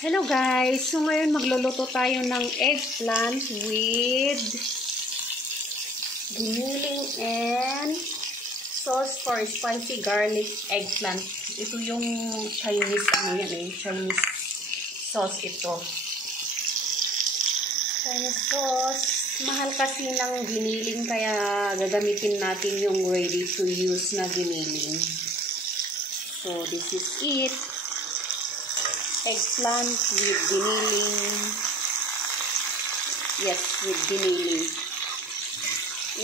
Hello guys! So ngayon magluluto tayo ng eggplant with giniling and sauce for spicy garlic eggplant. Ito yung Chinese Chinese sauce ito. Chinese sauce. Mahal kasi ng giniling kaya gagamitin natin yung ready to use na giniling. So this is it. Eggplant with giniling. Yes, with giniling.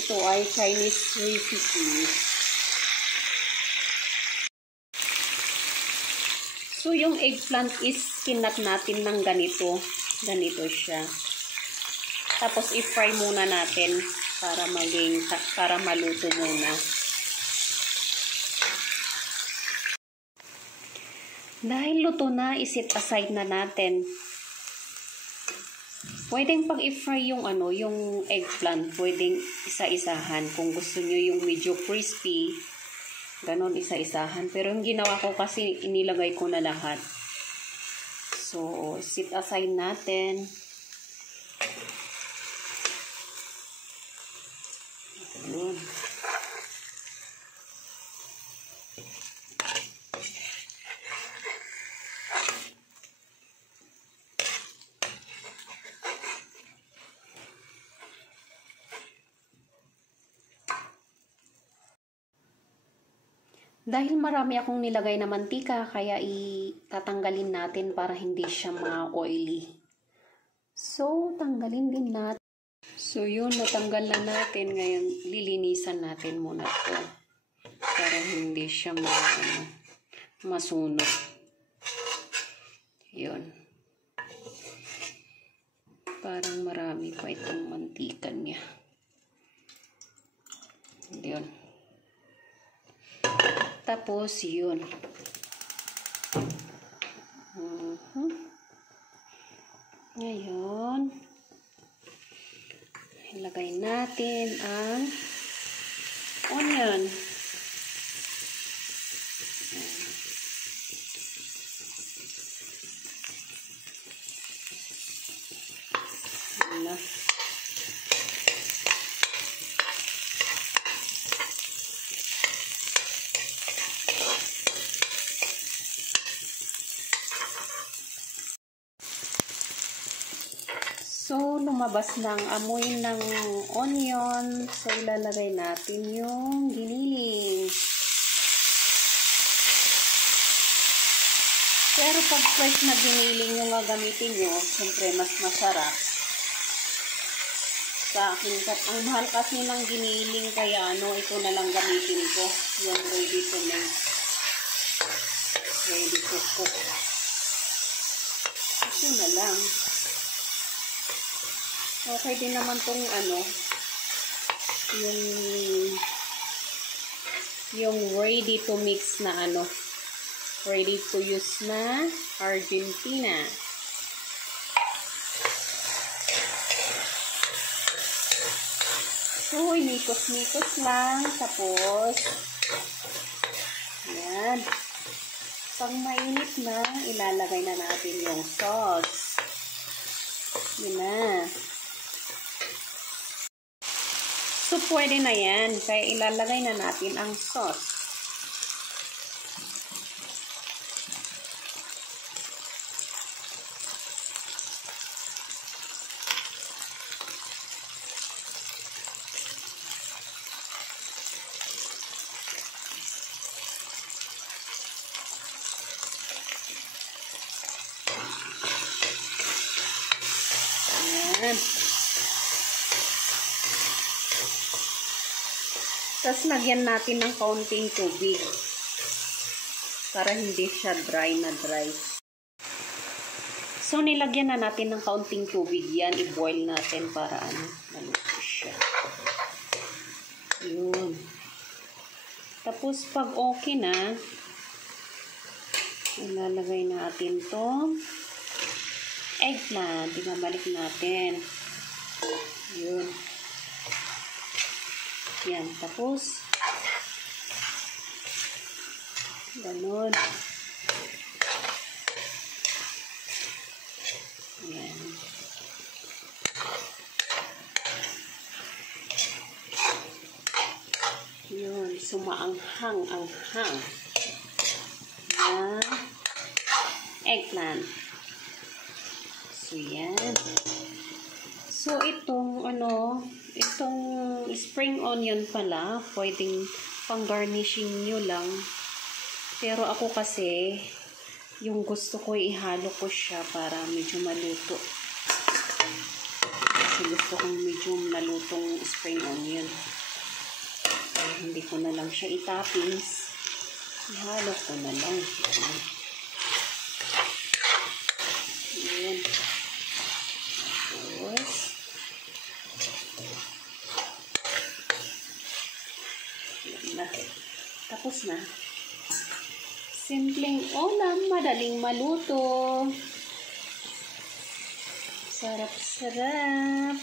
Ito ay Chinese recipe. So, yung eggplant is kinat natin ng ganito. Ganito siya. Tapos, i-fry muna natin para maluto muna. Dahil luto na, isit aside na natin. Pwedeng pag i-fry yung yung eggplant, pwedeng isa-isahan. Kung gusto nyo yung medyo crispy, ganon isa-isahan. Pero yung ginawa ko kasi inilagay ko na lahat. So, sit aside natin. Ayan. Dahil marami akong nilagay na mantika, kaya itatanggalin natin para hindi siya ma-oily. So, tanggalin din natin. So, yun, natanggal na natin. Ngayon, lilinisan natin muna ito. Para hindi siya masunog. Yun. Parang marami pa itong mantika niya. Yun. Tapos, yun. Ngayon, ilagay natin ang onion. So, lumabas ng amoy ng onion. So, ilalagay natin yung giniling. Pero pag fresh na giniling yung gagamitin nyo, siyempre mas masarap. Sa akin, ang mahal kasi ng giniling, kaya ito na lang gamitin ko. Yung ready to make. Ready to cook. Ito na lang. Okay din naman tong yung ready to mix na ready to use na Argentina. So, inikos-nikos lang. Tapos, yan. Pag mainit na, ilalagay na natin yung sauce. Yun na. So, pwede na yan. Kaya ilalagay na natin ang sauce. Ayan. Tapos, lagyan natin ng kaunting tubig para hindi siya dry na dry. So, nilagyan na natin ng kaunting tubig yan. I-boil natin para maluto siya. Yun. Tapos, pag okay na, ilalagay natin to eggplant. Ibabalik natin. Yun. Yan. Tapos, ganun. medyo maanghang-anghang na eggplant. So, yan. So, itong spring onion pala, pwedeng pang-garnishing nyo lang. Pero ako kasi, yung gusto ko ihalo ko siya para medyo maluto. Kasi gusto kong medyo nalutong spring onion. Kaya hindi ko na lang siya itoppings. Ihalo ko na lang. Ayan. Tapos na. Simpleng ulam, madaling maluto. Sarap-sarap.